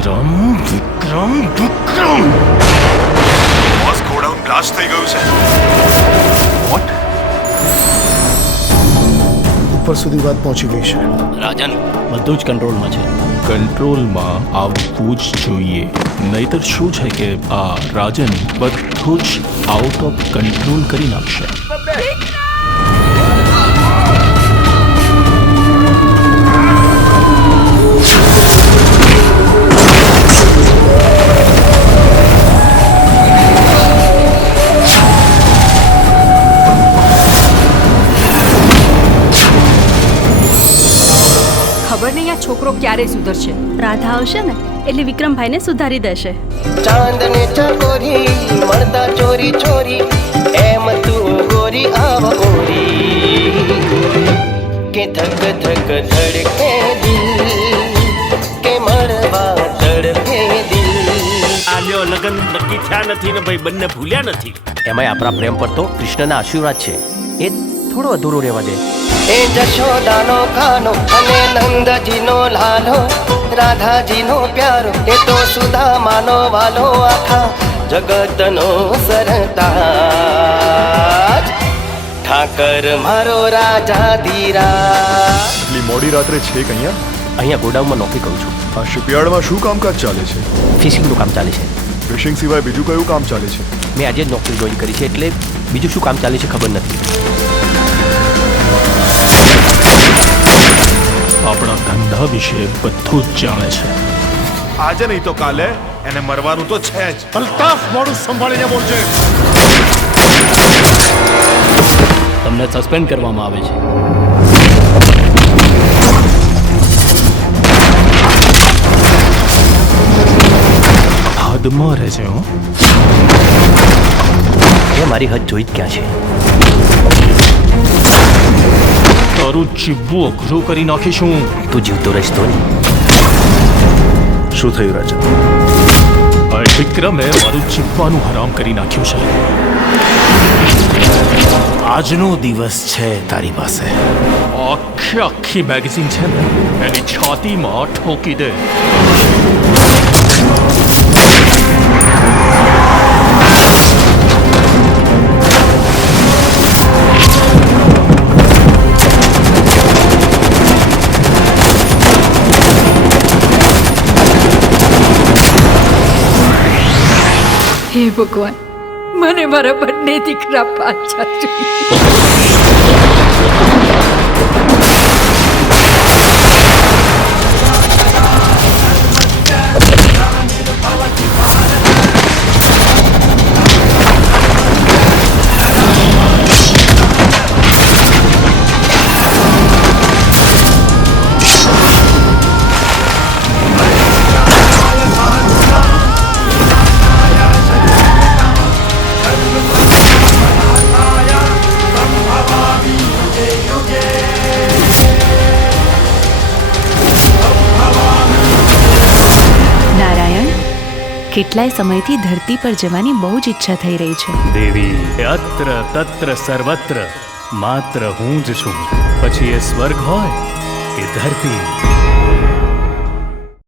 વિક્રમ વિક્રમ વિક્રમ boss godown blast થઈ ગયું છે. વોટ? ઉપર સુધી વાત પહોંચી ગઈ છે. રાજન બધું જ કંટ્રોલમાં છે. કંટ્રોલમાં આવવું જ જોઈએ, નહીતર શું છે કે આ રાજન બધું જ આઉટ ઓફ કંટ્રોલ કરી નાખશે. ખબર નહીં આ છોકરો ક્યારે સુધરશે. રાધા આવશે ને એટલે વિક્રમભાઈને સુધારી દેશે. ચાંદને ચકોરી મળતા ચોરી ચોરી એમ તું ગોરી આવ ગોરી કે ધક ધક ધડકે દિલ કે મળવા તડપે દિલ. આલ્યો લગન નક્કી થયા નથી ને ભાઈ બંને ભૂલ્યા નથી. એમાંય આપણા પ્રેમ પર તો કૃષ્ણના આશીર્વાદ છે, એ થોડો અધૂરો રહેવા દે. એ જશોદાનો ખાનો અને નંદજીનો લાલો, રાધાજીનો પ્યારો એ તો સુદામાનો વાલો, આખા જગતનો સરતાજ ઠાકર મારો રાજા ધીરા. એટલી મોડી રાત્રે છે કે અહીંયા ગોડાઉનમાં નોકરી કરું છું. આ શિપયાર્ડમાં શું કામકાજ ચાલે છે? ફિશિંગનું કામ ચાલે છે. ફિશિંગ સિવાય બીજું કયું કામ ચાલે છે? મેં આજે જ નોકરી જોઈન કરી છે એટલે બીજું શું કામ ચાલે છે ખબર નથી. આપણા ધંધા વિશે બધું જ જાણે છે. આજે નહીં તો કાલે એને મરવાનું તો છે જ. અલ્તાફ, મોડું સંભાળીને બોલજે. તમને સસ્પેન્ડ કરવામાં આવે છે. હદમાં રહેશે. હો, એ મારી હદ જોઈ જ ક્યાં છે. તારું જીવવું અઘરું કરી નાખીશું. તું જીવતો રહીશ તો નહીં. શું થયું રાજન? આ વિક્રમે મારું જીવવાનું હરામ કરી નાખ્યું છે. આજનો દિવસ છે તારી પાસે. આખી મેગેઝિન છે ને એની છાતીમાં ઠોકી દે. હે ભગવાન, મને મારા બંને દીકરા પાછા જોઈએ. કેટલાય સમયથી ધરતી પર જવાની બહુ જ ઈચ્છા થઈ રહી છે. દેવી અત્ર તત્ર સર્વત્ર માત્ર હું જ છું. પછી એ સ્વર્ગ હોય કે ધરતી.